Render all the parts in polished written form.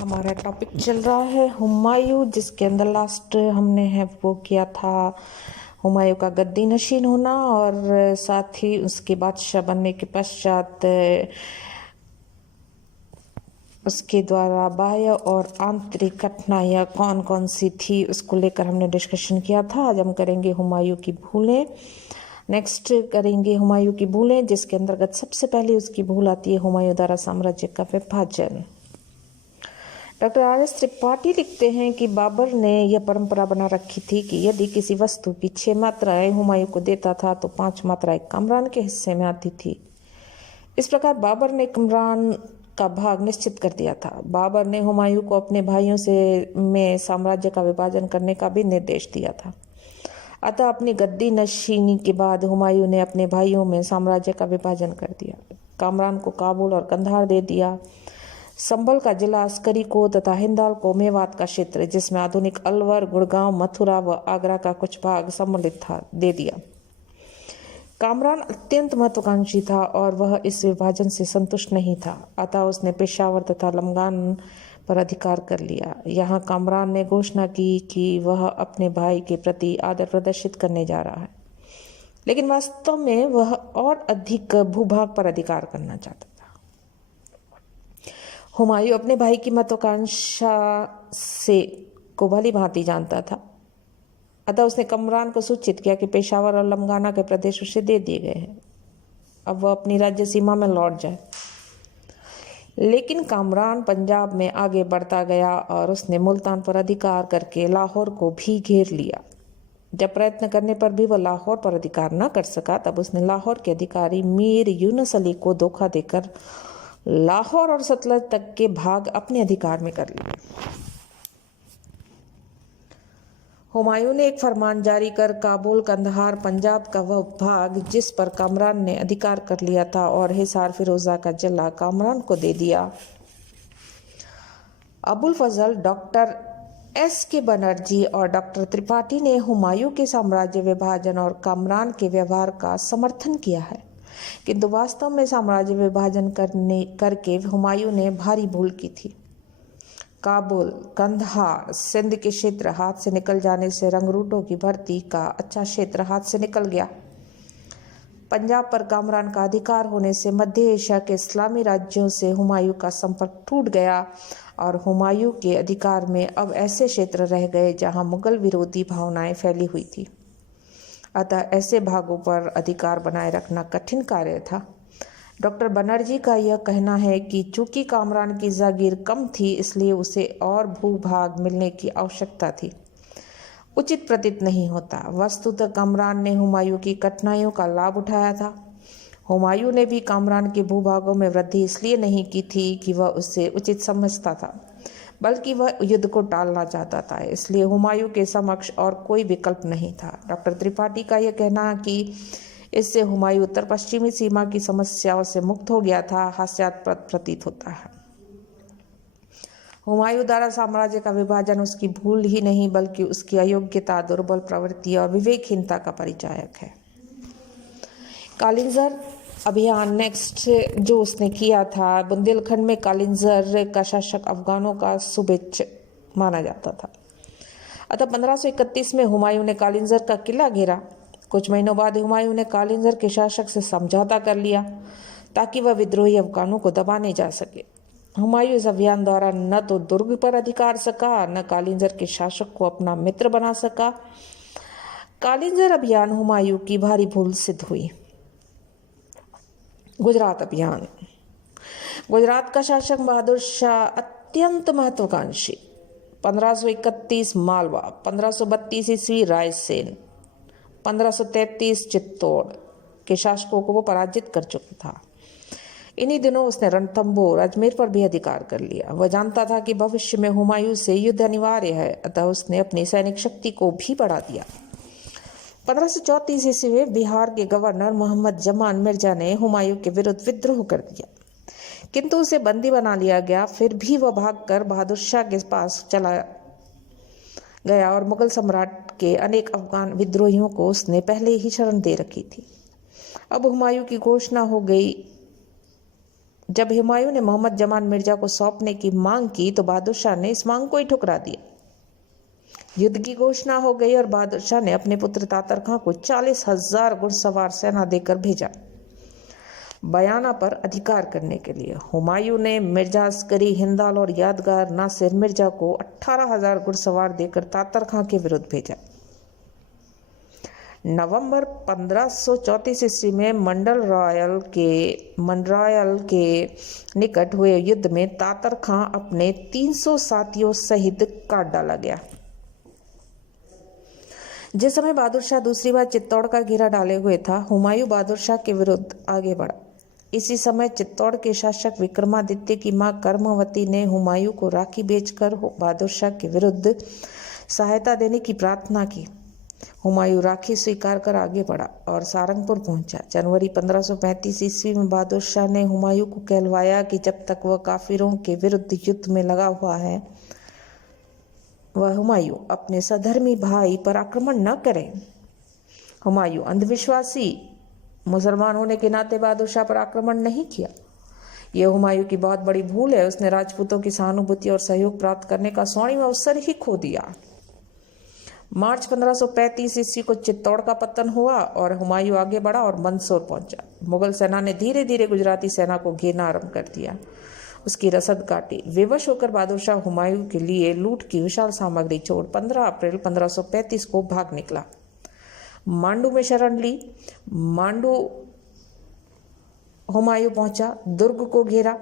हमारा टॉपिक चल रहा है हुमायूं, जिसके अंदर लास्ट हमने है वो किया था हुमायूं का गद्दी नशीन होना और साथ ही उसके बादशाह बनने के पश्चात उसके द्वारा बाह्य और आंतरिक कठिनाइयाँ कौन कौन सी थी उसको लेकर हमने डिस्कशन किया था। आज हम करेंगे हुमायूं की भूलें। नेक्स्ट करेंगे हुमायूं की भूलें, जिसके अंतर्गत सबसे पहले उसकी भूल आती है हुमायूं द्वारा साम्राज्य का विभाजन। Doctor R S. त्रिपाठी लिखते हैं कि बाबर ने यह परंपरा बना रखी थी कि यदि किसी वस्तु की 6 मात्राएं हुमायूं को देता था तो 5 मात्राएं कमरान के हिस्से में आती थी। इस प्रकार बाबर ने कमरान का भाग निश्चित कर दिया था। बाबर ने हुमायूं को अपने भाइयों में साम्राज्य का विभाजन करने का भी निर्देश दिया था। अतः अपनी गद्दी नशीनी के बाद हुमायूं ने अपने भाइयों में साम्राज्य का विभाजन कर दिया। कामरान को काबुल और कंधार दे दिया, संभल का जिला अस्करी को तथा हिंदाल को मेवात का क्षेत्र, जिसमें आधुनिक अलवर, गुड़गांव, मथुरा व आगरा का कुछ भाग सम्मिलित था, दे दिया। कामरान अत्यंत महत्वाकांक्षी था और वह इस विभाजन से संतुष्ट नहीं था, अतः उसने पेशावर तथा लमगान पर अधिकार कर लिया। यहाँ कामरान ने घोषणा की कि वह अपने भाई के प्रति आदर प्रदर्शित करने जा रहा है, लेकिन वास्तव में वह और अधिक भूभाग पर अधिकार करना चाहता था। हुमायूं अपने भाई की महत्वाकांक्षा से को भली भांति जानता था, अतः उसने कमरान को सूचित किया कि पेशावर और लमगाना के प्रदेश उसे दे दिए गए हैं, अब वह अपनी राज्य सीमा में लौट जाए। लेकिन कामरान पंजाब में आगे बढ़ता गया और उसने मुल्तान पर अधिकार करके लाहौर को भी घेर लिया। जब प्रयत्न करने पर भी वह लाहौर पर अधिकार न कर सका, तब उसने लाहौर के अधिकारी मीर यूनुस अली को धोखा देकर लाहौर और सतलज तक के भाग अपने अधिकार में कर लिए। हुमायूं ने एक फरमान जारी कर काबुल, कंधार, पंजाब का वह भाग जिस पर कामरान ने अधिकार कर लिया था और हिसार फिरोजा का जिला कामरान को दे दिया। अबुल फजल, डॉक्टर S.K. बनर्जी और डॉक्टर त्रिपाठी ने हुमायूं के साम्राज्य विभाजन और कामरान के व्यवहार का समर्थन किया है, किंतु वास्तव में साम्राज्य विभाजन करके हुमायूं ने भारी भूल की थी। काबुल, कंधार, सिंध के क्षेत्र हाथ से निकल जाने से रंगरूटों की भर्ती का अच्छा क्षेत्र हाथ से निकल गया। पंजाब पर कामरान का अधिकार होने से मध्य एशिया के इस्लामी राज्यों से हुमायूं का संपर्क टूट गया और हुमायूं के अधिकार में अब ऐसे क्षेत्र रह गए जहां मुगल विरोधी भावनाएं फैली हुई थी। अतः ऐसे भागों पर अधिकार बनाए रखना कठिन कार्य था। डॉक्टर बनर्जी का यह कहना है कि चूंकि कामरान की जागीर कम थी, इसलिए उसे और भूभाग मिलने की आवश्यकता थी। उचित प्रतीत नहीं होता। वस्तुतः कामरान ने हुमायूं की कठिनाइयों का लाभ उठाया था। हुमायूं ने भी कामरान के भूभागों में वृद्धि इसलिए नहीं की थी कि वह उसे उचित समझता था, बल्कि वह युद्ध को टालना चाहता था। इसलिए हुमायूं के समक्ष और कोई विकल्प नहीं था। डॉक्टर त्रिपाठी का यह कहना कि इससे हुमायूं उत्तर पश्चिमी सीमा की समस्याओं से मुक्त हो गया था, हास्यास्पद प्रतीत होता है। हुमायूं द्वारा साम्राज्य का विभाजन उसकी भूल ही नहीं, बल्कि उसकी अयोग्यता, दुर्बल प्रवृत्ति और विवेकहीनता का परिचायक है। कालिंजर अभियान नेक्स्ट जो उसने किया था, बुंदेलखंड में कालिंजर का शासक अफगानों का सुबेच माना जाता था। अतः 1531 में हुमायूं ने कालिंजर का किला घेरा। कुछ महीनों बाद हुमायूं ने कालिंजर के शासक से समझौता कर लिया ताकि वह विद्रोही अफगानों को दबाने जा सके। हुमायूं इस अभियान द्वारा न तो दुर्ग पर अधिकार सका, न कालिंजर के शासक को अपना मित्र बना सका। कालिंजर अभियान हुमायूं की भारी भूल सिद्ध हुई। गुजरात अभियान। गुजरात का शासक बहादुर शाह अत्यंत महत्वाकांक्षी। 1531 मालवा, 1532 ईस्वी रायसेन, 1533 चित्तौड़ के शासकों को वो पराजित कर चुका था। इन्हीं दिनों उसने रणथंभौर, अजमेर पर भी अधिकार कर लिया। वह जानता था कि भविष्य में हुमायूं से युद्ध अनिवार्य है, अतः उसने अपनी सैनिक शक्ति को भी बढ़ा दिया। 1534 ईस्वी में बिहार के गवर्नर मोहम्मद जमान मिर्जा ने हुमायूं के विरुद्ध विद्रोह कर दिया, किंतु उसे बंदी बना लिया गया। फिर भी वह भागकर बहादुर शाह के पास चला गया और मुगल सम्राट के अनेक अफगान विद्रोहियों को उसने पहले ही शरण दे रखी थी। अब हुमायूं की घोषणा हो गई जब हुमायूं ने मोहम्मद जमान मिर्जा को सौंपने की मांग की तो बहादुर शाह ने इस मांग को ही ठुकरा दिया। युद्ध की घोषणा हो गई और बहादुर शाह ने अपने पुत्र तातर खां को 40,000 घुड़सवार सेना देकर भेजा बयाना पर अधिकार करने के लिए। हुमायूं ने मिर्जा अस्करी, हिंदाल और यादगार नासिर मिर्जा को 18,000 घुड़सवार देकर तातर खां के विरुद्ध भेजा। नवंबर 1534 ईस्वी में मंडरायल के निकट हुए युद्ध में तातर खां अपने 300 साथियों सहित काट डाला गया। जिस समय बहादुर शाह दूसरी बार चित्तौड़ का घेरा डाले हुए था, हुमायूं बहादुर शाह के विरुद्ध आगे बढ़ा। इसी समय चित्तौड़ के शासक विक्रमादित्य की मां कर्मवती ने हुमायूं को राखी बेचकर बहादुर शाह के विरुद्ध सहायता देने की प्रार्थना की। हुमायूं राखी स्वीकार कर आगे बढ़ा और सारंगपुर पहुंचा। जनवरी 1535 ईस्वी में बहादुर शाह ने हुमायूं को कहलवाया कि जब तक वह काफिरों के विरुद्ध युद्ध में लगा हुआ है, वह हुमायूं अपने सधर्मी भाई पर आक्रमण न करे। हुमायूं अंधविश्वासी मुसलमान होने के नाते बहादुर शाह पर आक्रमण नहीं किया। यह हुमायूं की बहुत बड़ी भूल है। उसने राजपूतों की सहानुभूति और सहयोग प्राप्त करने का स्वर्णिम अवसर ही खो दिया। मार्च 1535 ईस्वी को चित्तौड़ का पतन हुआ और हुमायूं आगे बढ़ा और मंदसौर पहुंचा। मुगल सेना ने धीरे धीरे गुजराती सेना को घेरना आरंभ कर दिया, उसकी रसद काटी। विवश होकर बहादुर शाह हुमायूं के लिए लूट की विशाल सामग्री छोड़ 15 अप्रैल 1535 को भाग निकला। मांडू में शरण ली। मांडू हुमायूं पहुंचा, दुर्ग को घेरा।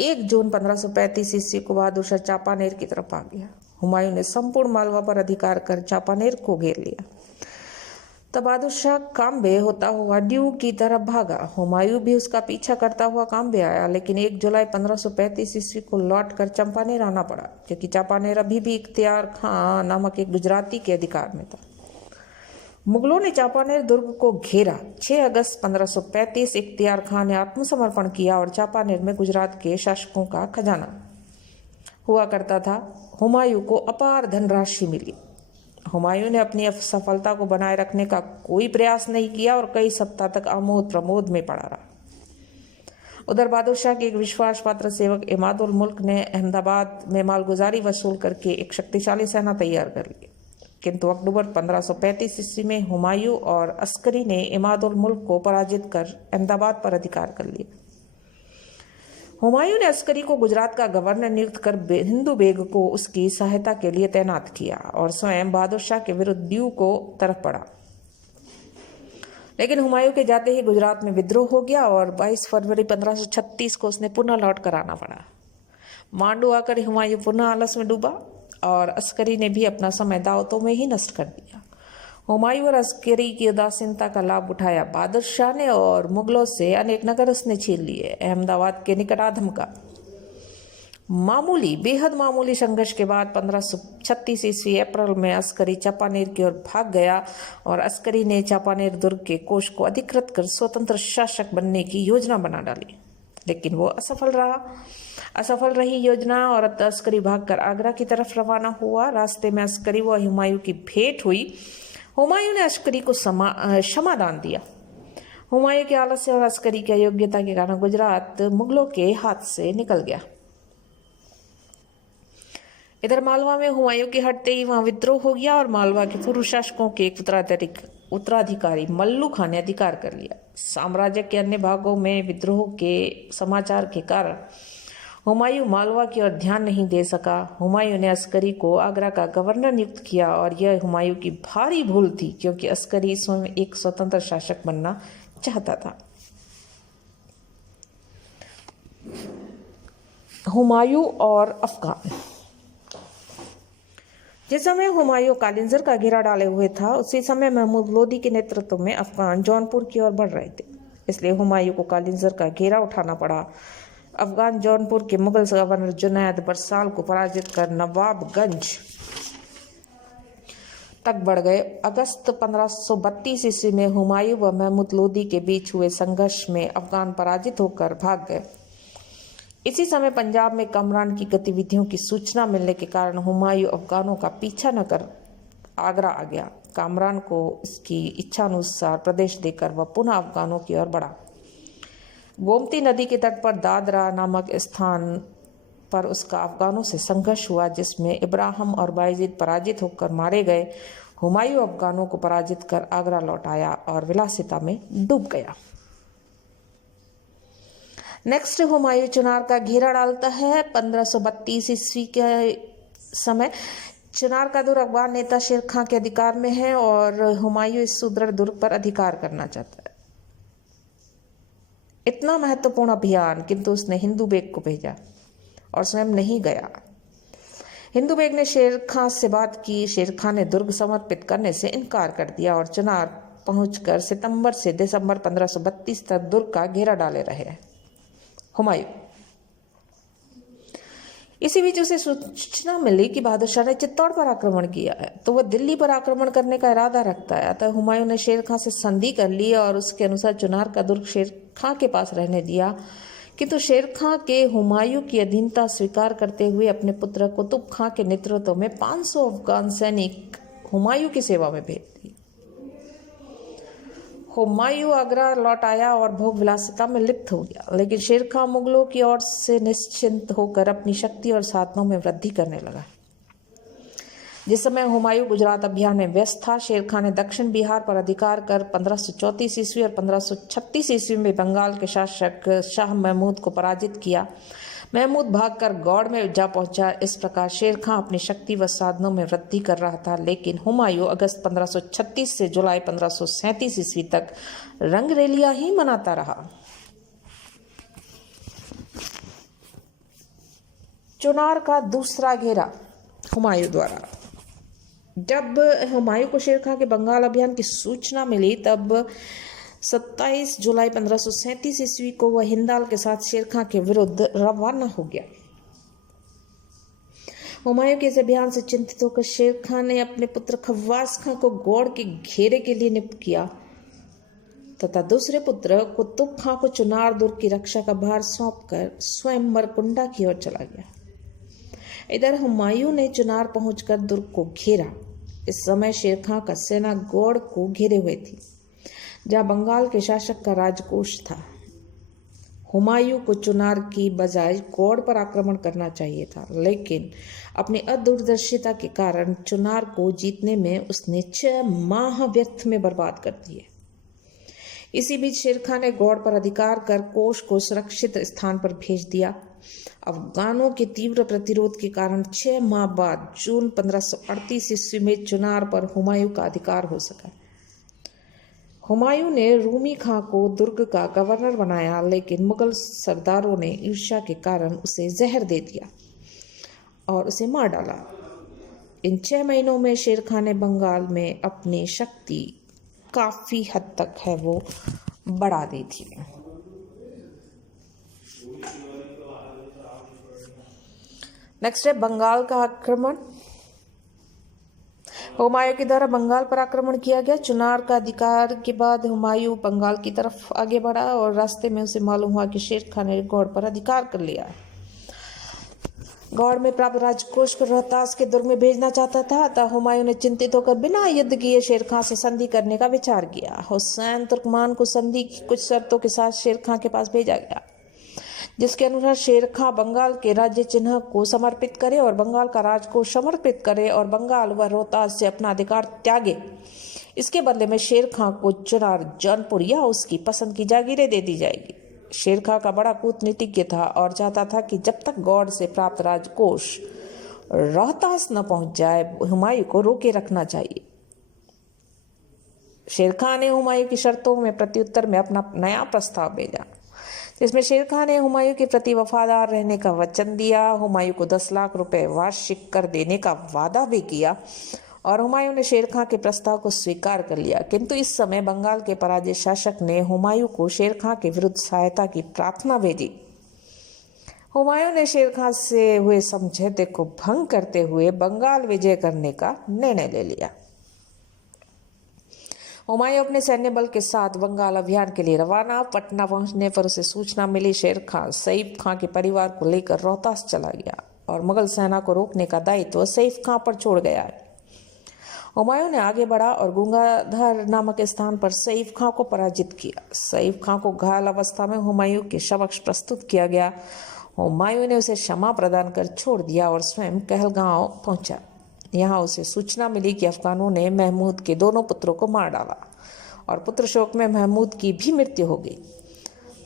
1 जून 1535 ईस्वी को बहादुर शाह चांपानेर की तरफ आ गया। हुमायूं ने संपूर्ण मालवा पर अधिकार कर चांपानेर को घेर लिया। तब बहादुर शाह काम्बे होता हुआ ड्यू की तरफ भागा। हुमायूं भी उसका पीछा करता हुआ काम्बे आया, लेकिन 1 जुलाई 1535 ईस्वी को लौटकर चंपानेर आना पड़ा, क्योंकि चांपानेर अभी भी इख्तियार खां नामक एक गुजराती के अधिकार में था। मुगलों ने चांपानेर दुर्ग को घेरा। 6 अगस्त 1535 इख्तियार खां ने आत्मसमर्पण किया और चांपानेर में गुजरात के शासकों का खजाना हुआ करता था। हुमायूं को अपार धनराशि मिली। हुमायूं ने अपनी सफलता को बनाए रखने का कोई प्रयास नहीं किया और कई सप्ताह तक आमोद प्रमोद में पड़ा रहा। उधर बहादुर शाह के एक विश्वास पात्र सेवक इमादुल मुल्क ने अहमदाबाद में मालगुजारी वसूल करके एक शक्तिशाली सेना तैयार कर ली, किंतु अक्टूबर 1535 ईस्वी में हुमायूं और अस्करी ने इमादुल मुल्क को पराजित कर अहमदाबाद पर अधिकार कर लिया। हुमायूं ने अस्करी को गुजरात का गवर्नर नियुक्त कर हिंदू बेग को उसकी सहायता के लिए तैनात किया और स्वयं बहादुर शाह के विरुद्ध ड्यू को तरफ पड़ा। लेकिन हुमायूं के जाते ही गुजरात में विद्रोह हो गया और 22 फरवरी 1536 को उसने पुनः लौट कर आना पड़ा। मांडू आकर हुमायूं पुनः आलस में डूबा और अस्करी ने भी अपना समय दावतों में ही नष्ट कर दिया। हुमायूं और अस्करी की उदासीनता का लाभ उठाया बहादुर शाह ने और मुगलों से अनेक नगर उसने छीन लिए। अहमदाबाद के निकट आधम का बेहद मामूली संघर्ष के बाद 1536 ईस्वी अप्रैल में अस्करी चांपानेर की ओर भाग गया और अस्करी ने चांपानेर दुर्ग के कोष को अधिकृत कर स्वतंत्र शासक बनने की योजना बना डाली, लेकिन वो असफल रही योजना और अस्करी भागकर आगरा की तरफ रवाना हुआ। रास्ते में अस्करी व हुमायूं की भेंट हुई। हुमायूं ने अस्करी को क्षमादान दिया। हुमायूं के आलस्य और अस्करी की अयोग्यता के कारण गुजरात मुगलों के हाथ से निकल गया। इधर मालवा में हुमायूं के हटते ही वहां विद्रोह हो गया और मालवा के पूर्व शासकों के एक उत्तराधिकारी मल्लू खां ने अधिकार कर लिया। साम्राज्य के अन्य भागों में विद्रोह के समाचार के कारण हुमायूं मालवा की ओर ध्यान नहीं दे सका। हुमायूं ने अस्करी को आगरा का गवर्नर नियुक्त किया और यह हुमायूं की भारी भूल थी, क्योंकि अस्करी स्वयं एक स्वतंत्र शासक बनना चाहता था। हुमायूं और अफगान। जिस समय हुमायूं कालिंजर का घेरा डाले हुए था, उसी समय महमूद लोदी के नेतृत्व में अफगान जौनपुर की ओर बढ़ रहे थे, इसलिए हुमायूं को कालिंजर का घेरा उठाना पड़ा। अफगान जौनपुर के मुगल गवर्नर जुनैद बरसाल को पराजित कर नवाबगंज तक बढ़ गए। अगस्त 1532 ईस्वी में हुमायूं व महमूद लोदी के बीच हुए संघर्ष में अफगान पराजित होकर भाग गए। इसी समय पंजाब में कामरान की गतिविधियों की सूचना मिलने के कारण हुमायूं अफगानों का पीछा न कर आगरा आ गया। कामरान को इसकी इच्छानुसार प्रदेश देकर वह पुनः अफगानों की ओर बढ़ा। गोमती नदी के तट पर दादरा नामक स्थान पर उसका अफगानों से संघर्ष हुआ, जिसमें इब्राहिम और बायजीद पराजित होकर मारे गए। हुमायूं अफगानों को पराजित कर आगरा लौट आया और विलासिता में डूब गया। नेक्स्ट, हुमायूं चुनार का घेरा डालता है। 1532 ईस्वी के समय चुनार का दुर्ग अफगान नेता शेर खां के अधिकार में है और हुमायूं इस सुदृढ़ दुर्ग पर अधिकार करना चाहता है। इतना महत्वपूर्ण अभियान, किंतु उसने हिंदू बेग को भेजा और स्वयं नहीं गया। हिंदू बेग ने शेर खां से बात की। शेर खां ने दुर्ग समर्पित करने से इनकार कर दिया और चुनार पहुंचकर सितंबर से दिसंबर 1532 तक दुर्ग का घेरा डाले रहे हुमायूं। इसी बीच उसे सूचना मिली कि बहादुर शाह ने चित्तौड़ पर आक्रमण किया है, तो वह दिल्ली पर आक्रमण करने का इरादा रखता है। अतः हुमायूं ने शेर खां से संधि कर ली और उसके अनुसार चुनार का दुर्ग शेर खां के पास रहने दिया, किंतु शेर खां के हुमायूं की अधीनता स्वीकार करते हुए अपने पुत्र कुतुब खां के नेतृत्व में 500 अफगान सैनिक हुमायूं की सेवा में भेज दिए। हुमायूं आगरा लौट आया और भोग विलासिता में लिप्त हो गया, लेकिन शेर खां मुगलों की ओर से निश्चिंत होकर अपनी शक्ति और साधनों में वृद्धि करने लगा। जिस समय हुमायूं गुजरात अभियान में व्यस्त था, शेर खां ने दक्षिण बिहार पर अधिकार कर 1534 ईस्वी और 1536 ईस्वी में बंगाल के शासक शाह महमूद को पराजित किया। महमूद भागकर गौड़ में जा पहुंचा। इस प्रकार शेर खां अपनी शक्ति व साधनों में वृद्धि कर रहा था, लेकिन हुमायूं अगस्त 1536 से जुलाई 1537 ईस्वी तक रंगरेलियां ही मनाता रहा। चुनार का दूसरा घेरा हुमायूं द्वारा। जब हुमायूं को शेर खां के बंगाल अभियान की सूचना मिली, तब 27 जुलाई 1537 ईस्वी को वह हिंदाल के साथ शेर खां के विरुद्ध रवाना हो गया। हुमायूं के इस अभियान से चिंतित होकर शेर खां ने अपने पुत्र खव्वास खां को गौड़ के घेरे के लिए नियुक्त किया तथा दूसरे पुत्र कुतुब खां को चुनार दुर्ग की रक्षा का भार सौंपकर स्वयं मरकुंडा की ओर चला गया। इधर हुमायूं ने चुनार पहुंचकर दुर्ग को घेरा। इस समय शेर खां का सेना गौड़ को घेरे हुए थी, जहां बंगाल के शासक का राजकोष था। हुमायूं को चुनार की बजाय गौड़ पर आक्रमण करना चाहिए था, लेकिन अपनी अदूरदर्शिता के कारण चुनार को जीतने में उसने 6 माह व्यर्थ में बर्बाद कर दिए। इसी बीच शेर खां ने गौड़ पर अधिकार कर कोष को सुरक्षित स्थान पर भेज दिया। अफगानों के तीव्र प्रतिरोध के कारण 6 माह बाद जून 1538 ईस्वी में चुनार पर हुमायूं का अधिकार हो सका। हुमायूं ने रूमी खां को दुर्ग का गवर्नर बनाया, लेकिन मुगल सरदारों ने ईर्ष्या के कारण उसे जहर दे दिया और उसे मार डाला। इन 6 महीनों में शेर खां ने बंगाल में अपनी शक्ति काफी हद तक है वो बढ़ा दी थी। नेक्स्ट है बंगाल का आक्रमण। हुमायूं के द्वारा बंगाल पर आक्रमण किया गया। चुनार का अधिकार के बाद हुमायूं बंगाल की तरफ आगे बढ़ा और रास्ते में उसे मालूम हुआ कि शेर खां ने गौड़ पर अधिकार कर लिया। गौड़ में प्राप्त राजकोष को रोहतास के दुर्ग में भेजना चाहता था, अतः हुमायूं ने चिंतित होकर बिना युद्ध किए शेर खां से संधि करने का विचार किया। हुसैन तुर्कमान को संधि की कुछ शर्तों के साथ शेर खां के पास भेजा गया, जिसके अनुसार शेर खां बंगाल के राज्य चिन्ह को समर्पित करे और बंगाल का राजकोष समर्पित करे और बंगाल व रोहतास से अपना अधिकार त्यागे। इसके बदले में शेर खां को चुनार, जौनपुर या उसकी पसंद की जागीरें दे दी जाएगी। शेर खां का बड़ा कूटनीतिज्ञ था और चाहता था कि जब तक गौड़ से प्राप्त राजकोष रोहतास न पहुंच जाए, हुमायूं को रोके रखना चाहिए। शेर खां ने हुमायूं की शर्तों में प्रत्युत्तर में अपना नया प्रस्ताव भेजा, जिसमें शेर खां ने हुमायूं के प्रति वफादार रहने का वचन दिया, हुमायूं को 10 लाख रुपए वार्षिक कर देने का वादा भी किया और हुमायूं ने शेर खां के प्रस्ताव को स्वीकार कर लिया। किंतु इस समय बंगाल के पराजित शासक ने हुमायूं को शेर खां के विरुद्ध सहायता की प्रार्थना भेजी। हुमायूं ने शेर खां से हुए समझौते को भंग करते हुए बंगाल विजय करने का निर्णय ले लिया। हुमायूं अपने सैन्य बल के साथ बंगाल अभियान के लिए रवाना। पटना पहुंचने पर उसे सूचना मिली। शेर खां सईफ खां के परिवार को लेकर रोहतास चला गया और मुगल सेना को रोकने का दायित्व सईफ खां पर छोड़ गया। हुमायूं ने आगे बढ़ा और गंगाधर नामक स्थान पर सईफ खां को पराजित किया। सईफ खां को घायल अवस्था में हुमायूं के समक्ष प्रस्तुत किया गया। हुमायूं ने उसे क्षमा प्रदान कर छोड़ दिया और स्वयं कहलगांव पहुंचा। यहाँ उसे सूचना मिली कि अफगानों ने महमूद के दोनों पुत्रों को मार डाला और पुत्र शोक में महमूद की भी मृत्यु हो गई।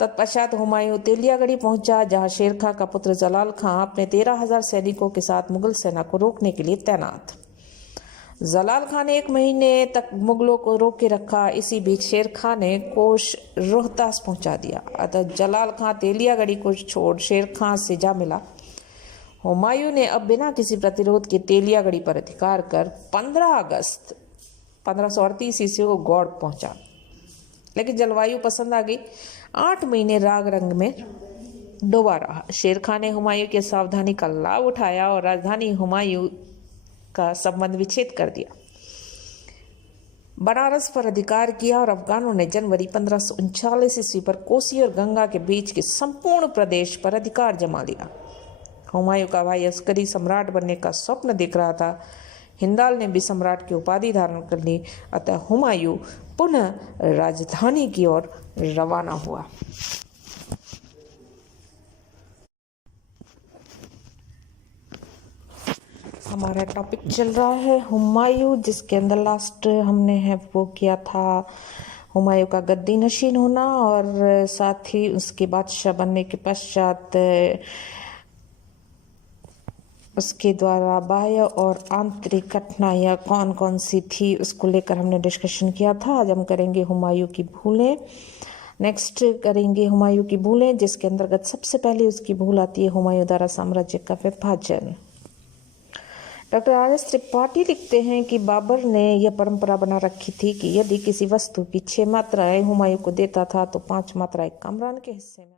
तत्पश्चात हुमायूं तेलियागढ़ी पहुंचा, जहां शेर खां का पुत्र जलाल खां अपने 13,000 सैनिकों के साथ मुगल सेना को रोकने के लिए तैनात। जलाल खां ने 1 महीने तक मुगलों को रोक के रखा। इसी बीच शेर खां ने कोष रोहतास पहुंचा दिया। अतः जलाल खां तेलियागढ़ी को छोड़ शेर खां से जा मिला। हुमायूं ने अब बिना किसी प्रतिरोध के तेलियागढ़ी पर अधिकार कर 15 अगस्त 1538 ईस्वी को गौड़ पहुंचा। लेकिन जलवायु पसंद आ गई। 8 महीने राग रंग में डूबा रहा। शेर खां ने हुमायूं की सावधानी का लाभ उठाया और राजधानी हुमायूं का संबंध विच्छेद कर दिया। बनारस पर अधिकार किया और अफगानों ने जनवरी 1539 ईस्वी पर कोसी और गंगा के बीच के संपूर्ण प्रदेश पर अधिकार जमा लिया। हुमायूं का भाई अस्करी सम्राट बनने का स्वप्न देख रहा था। हिंदाल ने भी सम्राट की उपाधि धारण कर ली। अतः हुमायूं पुनः राजधानी की ओर रवाना हुआ। हमारा टॉपिक चल रहा है हुमायूं, जिसके अंदर लास्ट हमने है वो किया था हुमायूं का गद्दी नशीन होना और साथ ही उसके बादशाह बनने के पश्चात उसके द्वारा बाह्य और आंतरिक कठिनाइयाँ कौन कौन सी थी उसको लेकर हमने डिस्कशन किया था। आज हम करेंगे हुमायूं की भूलें। नेक्स्ट करेंगे हुमायूं की भूलें, जिसके अंतर्गत सबसे पहले उसकी भूल आती है हुमायूं द्वारा साम्राज्य का विभाजन। डॉक्टर RS त्रिपाठी लिखते हैं कि बाबर ने यह परंपरा बना रखी थी कि यदि किसी वस्तु की 6 मात्राएं हुमायूं को देता था तो 5 मात्राएं कामरान के हिस्से में